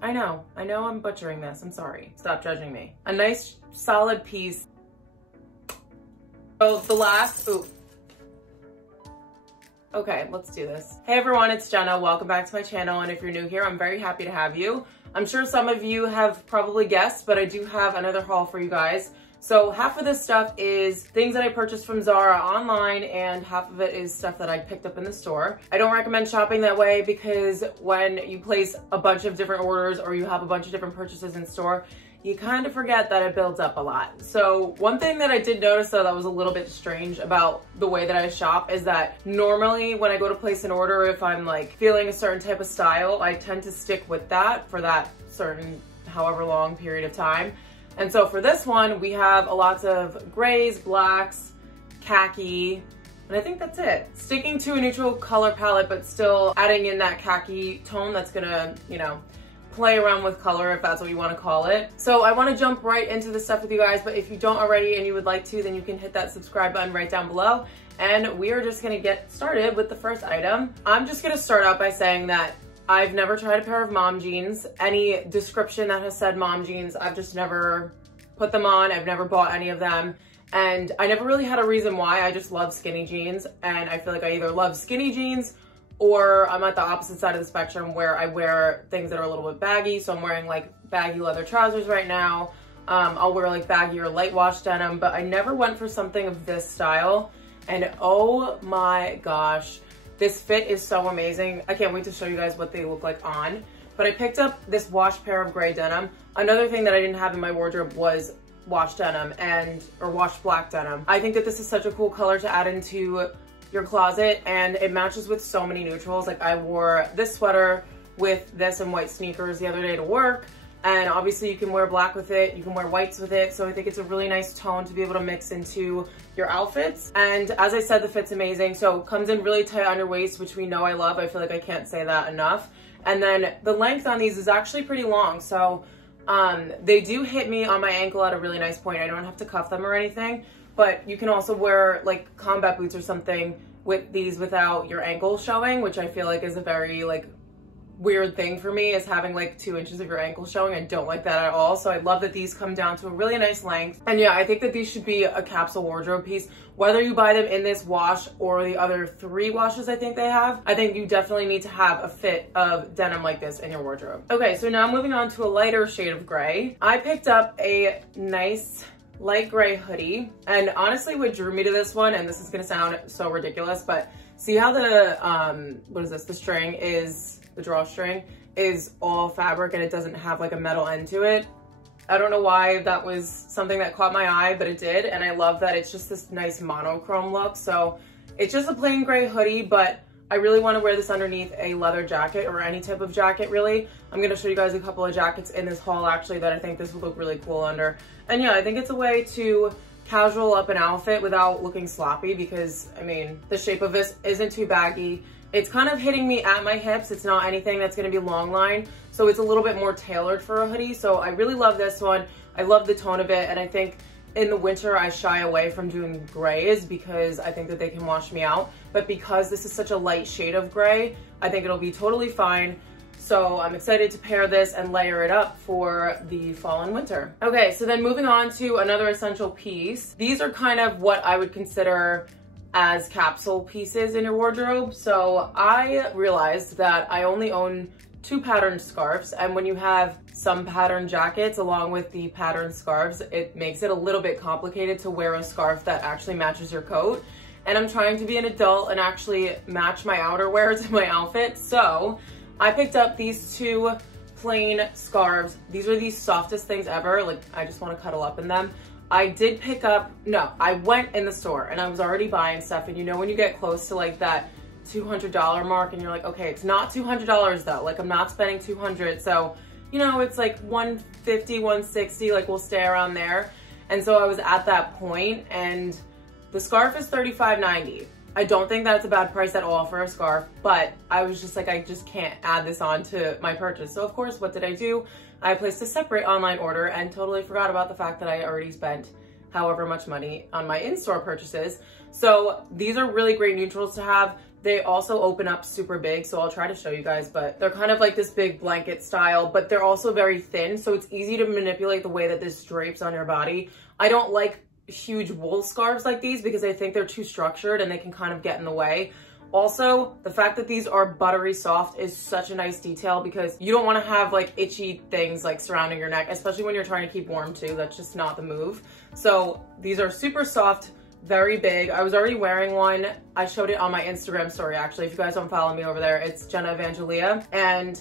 I know I'm butchering this. I'm sorry. Stop judging me. A nice solid piece. Oh, the last, ooh. Okay, let's do this. Hey everyone, it's Jenna. Welcome back to my channel. And if you're new here, I'm very happy to have you. I'm sure some of you have probably guessed, but I do have another haul for you guys. So half of this stuff is things that I purchased from Zara online, and half of it is stuff that I picked up in the store. I don't recommend shopping that way because when you place a bunch of different orders or you have a bunch of different purchases in store, you kind of forget that it builds up a lot. So one thing that I did notice though that was a little bit strange about the way that I shop is that normally when I go to place an order, if I'm like feeling a certain type of style, I tend to stick with that for that certain however long period of time. And so for this one, we have a lots of grays, blacks, khaki, and I think that's it. Sticking to a neutral color palette, but still adding in that khaki tone that's gonna, you know, play around with color if that's what you want to call it. So I want to jump right into the stuff with you guys, but if you don't already and you would like to, then you can hit that subscribe button right down below. And we are just gonna get started with the first item. I'm just gonna start out by saying that I've never tried a pair of mom jeans. Any description that has said mom jeans, I've just never put them on. I've never bought any of them. And I never really had a reason why. I just love skinny jeans. And I feel like I either love skinny jeans or I'm at the opposite side of the spectrum where I wear things that are a little bit baggy. So I'm wearing like baggy leather trousers right now. I'll wear like baggy or light wash denim, but I never went for something of this style. And oh my gosh, this fit is so amazing. I can't wait to show you guys what they look like on. But I picked up this wash pair of gray denim. Another thing that I didn't have in my wardrobe was wash denim or wash black denim. I think that this is such a cool color to add into your closet, and it matches with so many neutrals. Like I wore this sweater with this and white sneakers the other day to work. And obviously you can wear black with it, you can wear whites with it. So I think it's a really nice tone to be able to mix into your outfits. And as I said, the fit's amazing. So it comes in really tight on your waist, which we know I love. I feel like I can't say that enough. And then the length on these is actually pretty long. So they do hit me on my ankle at a really nice point. I don't have to cuff them or anything, but you can also wear like combat boots or something with these without your ankle showing, which I feel like is a very like weird thing for me, is having like 2 inches of your ankle showing. I don't like that at all. So I love that these come down to a really nice length. And yeah, I think that these should be a capsule wardrobe piece. Whether you buy them in this wash or the other 3 washes I think they have, I think you definitely need to have a fit of denim like this in your wardrobe. Okay, so now moving on to a lighter shade of gray. I picked up a nice light gray hoodie. And honestly, what drew me to this one, and this is gonna sound so ridiculous, but see how the, what is this? The string is, the drawstring is all fabric and it doesn't have like a metal end to it. I don't know why that was something that caught my eye, but it did. And I love that it's just this nice monochrome look. So it's just a plain gray hoodie, but I really want to wear this underneath a leather jacket or any type of jacket really. I'm going to show you guys a couple of jackets in this haul actually that I think this would look really cool under. And yeah, I think it's a way to casual up an outfit without looking sloppy because I mean, the shape of this isn't too baggy. It's kind of hitting me at my hips. It's not anything that's gonna be long line. So it's a little bit more tailored for a hoodie. So I really love this one. I love the tone of it. And I think in the winter, I shy away from doing grays because I think that they can wash me out. But because this is such a light shade of gray, I think it'll be totally fine. So I'm excited to pair this and layer it up for the fall and winter. Okay, so then moving on to another essential piece. These are kind of what I would consider as capsule pieces in your wardrobe. So I realized that I only own 2 patterned scarves, and when you have some patterned jackets along with the patterned scarves, it makes it a little bit complicated to wear a scarf that actually matches your coat. And I'm trying to be an adult and actually match my outerwear to my outfit. So I picked up these 2 plain scarves. These are the softest things ever. Like I just want to cuddle up in them. I did pick up, no, I went in the store and I was already buying stuff. And you know, when you get close to like that $200 mark and you're like, okay, it's not $200 though. Like I'm not spending $200. So, you know, it's like $150, $160, like we'll stay around there. And so I was at that point and the scarf is $35.90. I don't think that's a bad price at all for a scarf, but I was just like, I just can't add this on to my purchase. So of course, what did I do? I placed a separate online order and totally forgot about the fact that I already spent however much money on my in-store purchases. So these are really great neutrals to have. They also open up super big, so I'll try to show you guys, but they're kind of like this big blanket style, but they're also very thin, so it's easy to manipulate the way that this drapes on your body. I don't like huge wool scarves like these because I think they're too structured and they can kind of get in the way. Also, the fact that these are buttery soft is such a nice detail because you don't want to have like itchy things like surrounding your neck, especially when you're trying to keep warm too. That's just not the move. So these are super soft, very big. I was already wearing one. I showed it on my Instagram story actually. If you guys don't follow me over there, it's Jenna Evangelia. And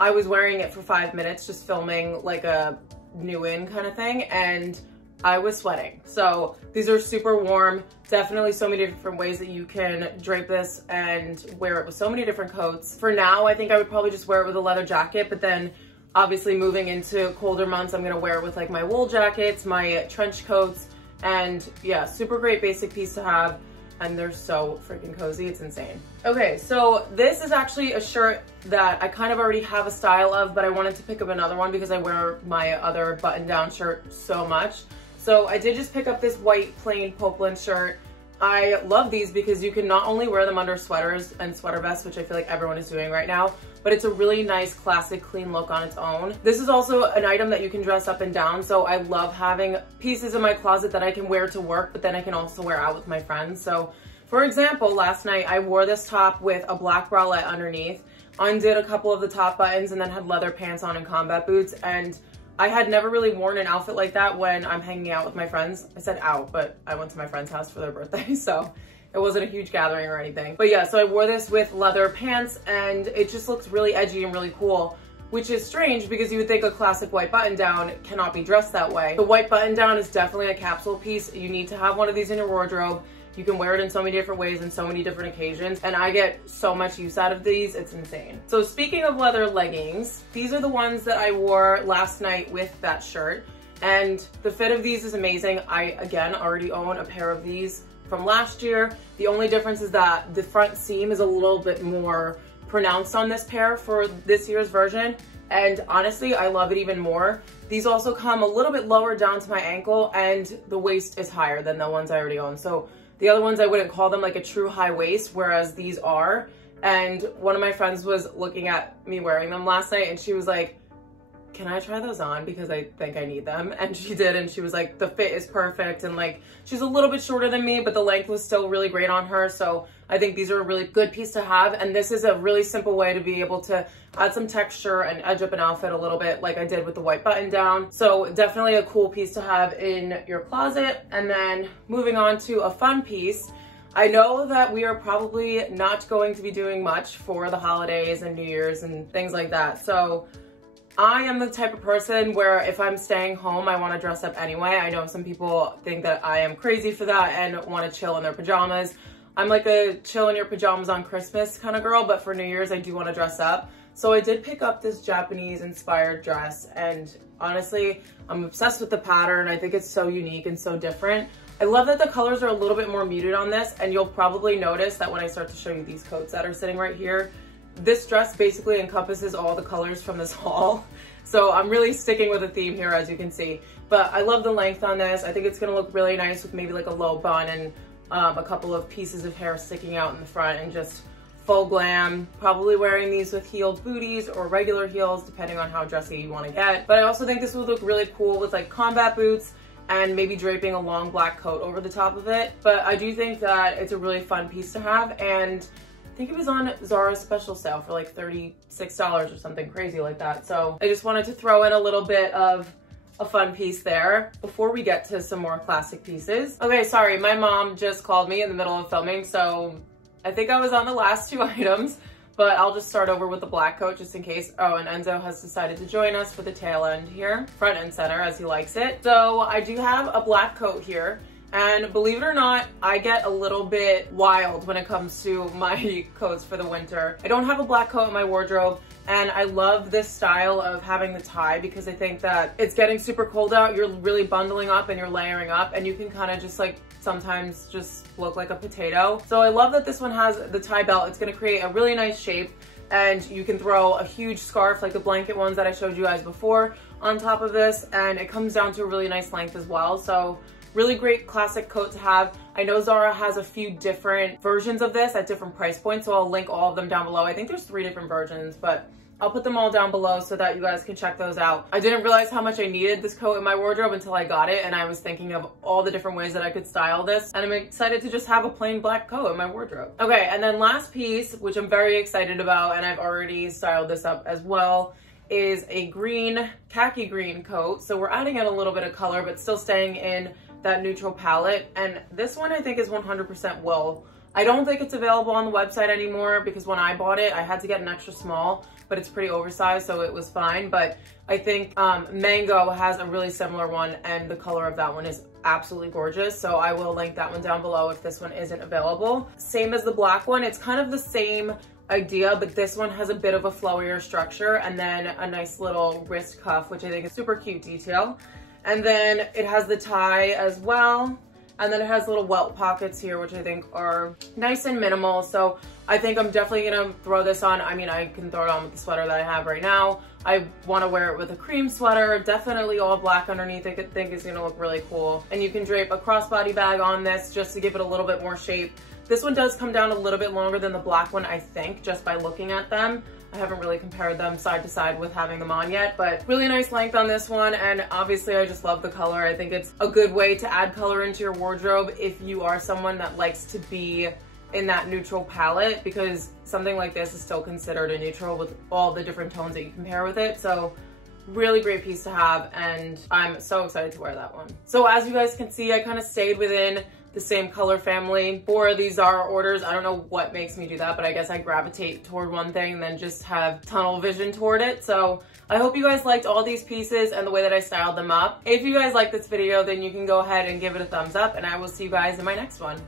I was wearing it for 5 minutes, just filming like a new in kind of thing. And I was sweating. So these are super warm. Definitely so many different ways that you can drape this and wear it with so many different coats. For now, I think I would probably just wear it with a leather jacket, but then obviously moving into colder months, I'm gonna wear it with like my wool jackets, my trench coats, and yeah, super great basic piece to have. And they're so freaking cozy, it's insane. Okay, so this is actually a shirt that I kind of already have a style of, but I wanted to pick up another one because I wear my other button-down shirt so much. So I did just pick up this white plain poplin shirt. I love these because you can not only wear them under sweaters and sweater vests, which I feel like everyone is doing right now, but it's a really nice, classic, clean look on its own. This is also an item that you can dress up and down, so I love having pieces in my closet that I can wear to work, but then I can also wear out with my friends. So, for example, last night I wore this top with a black bralette underneath, undid a couple of the top buttons, and then had leather pants on and combat boots, and I had never really worn an outfit like that when I'm hanging out with my friends. I said out, but I went to my friend's house for their birthday, so it wasn't a huge gathering or anything. But yeah, so I wore this with leather pants and it just looks really edgy and really cool, which is strange because you would think a classic white button down cannot be dressed that way. The white button down is definitely a capsule piece. You need to have one of these in your wardrobe. You can wear it in so many different ways and so many different occasions, and I get so much use out of these, it's insane. So speaking of leather leggings, these are the ones that I wore last night with that shirt, and the fit of these is amazing. I, again, already own a pair of these from last year. The only difference is that the front seam is a little bit more pronounced on this pair for this year's version, and honestly, I love it even more. These also come a little bit lower down to my ankle, and the waist is higher than the ones I already own. So the other ones, I wouldn't call them like a true high waist, whereas these are. And one of my friends was looking at me wearing them last night and she was like, can I try those on? Because I think I need them. And she did, and she was like, the fit is perfect. And like, she's a little bit shorter than me, but the length was still really great on her. So I think these are a really good piece to have. And this is a really simple way to be able to add some texture and edge up an outfit a little bit like I did with the white button down. So definitely a cool piece to have in your closet. And then moving on to a fun piece. I know that we are probably not going to be doing much for the holidays and New Year's and things like that. So I am the type of person where if I'm staying home, I want to dress up anyway. I know some people think that I am crazy for that and want to chill in their pajamas. I'm like a chill in your pajamas on Christmas kind of girl, but for New Year's, I do want to dress up. So I did pick up this Japanese inspired dress, and honestly, I'm obsessed with the pattern. I think it's so unique and so different. I love that the colors are a little bit more muted on this, and you'll probably notice that when I start to show you these coats that are sitting right here, this dress basically encompasses all the colors from this haul. So I'm really sticking with a theme here, as you can see. But I love the length on this. I think it's gonna look really nice with maybe like a low bun and a couple of pieces of hair sticking out in the front and just full glam. Probably wearing these with heeled booties or regular heels, depending on how dressy you wanna get. But I also think this would look really cool with like combat boots and maybe draping a long black coat over the top of it. But I do think that it's a really fun piece to have, and I think it was on Zara's special sale for like $36 or something crazy like that. So I just wanted to throw in a little bit of a fun piece there before we get to some more classic pieces. Okay, sorry, my mom just called me in the middle of filming, so I think I was on the last two items, but I'll just start over with the black coat just in case. Oh, and Enzo has decided to join us for the tail end here, front and center as he likes it. So I do have a black coat here. And believe it or not, I get a little bit wild when it comes to my coats for the winter. I don't have a black coat in my wardrobe, and I love this style of having the tie because I think that it's getting super cold out. You're really bundling up and you're layering up, and you can kind of just like sometimes just look like a potato. So I love that this one has the tie belt. It's gonna create a really nice shape, and you can throw a huge scarf like the blanket ones that I showed you guys before on top of this, and it comes down to a really nice length as well. So Really great classic coat to have. I know Zara has a few different versions of this at different price points, so I'll link all of them down below. I think there's 3 different versions, but I'll put them all down below so that you guys can check those out. I didn't realize how much I needed this coat in my wardrobe until I got it, and I was thinking of all the different ways that I could style this, and I'm excited to just have a plain black coat in my wardrobe. Okay, and then last piece, which I'm very excited about, and I've already styled this up as well, is a green, khaki green coat. So we're adding in a little bit of color, but still staying in that neutral palette. And this one I think is 100% wool. I don't think it's available on the website anymore because when I bought it, I had to get an extra small, but it's pretty oversized, so it was fine. But I think Mango has a really similar one, and the color of that one is absolutely gorgeous. So I will link that one down below if this one isn't available. Same as the black one. It's kind of the same idea, but this one has a bit of a flowier structure, and then a nice little wrist cuff, which I think is super cute detail. And then it has the tie as well. And then it has little welt pockets here, which I think are nice and minimal. So I think I'm definitely gonna throw this on. I mean, I can throw it on with the sweater that I have right now. I wanna wear it with a cream sweater, definitely all black underneath. I think it's gonna look really cool. And you can drape a crossbody bag on this just to give it a little bit more shape. This one does come down a little bit longer than the black one, I think, just by looking at them. I haven't really compared them side to side with having them on yet, but really nice length on this one. And obviously I just love the color. I think it's a good way to add color into your wardrobe if you are someone that likes to be in that neutral palette, because something like this is still considered a neutral with all the different tones that you can pair with it. So really great piece to have, and I'm so excited to wear that one. So as you guys can see, I kind of stayed within the same color family for these Zara orders. I don't know what makes me do that, but I guess I gravitate toward one thing and then just have tunnel vision toward it. So I hope you guys liked all these pieces and the way that I styled them up. If you guys like this video, then you can go ahead and give it a thumbs up, and I will see you guys in my next one.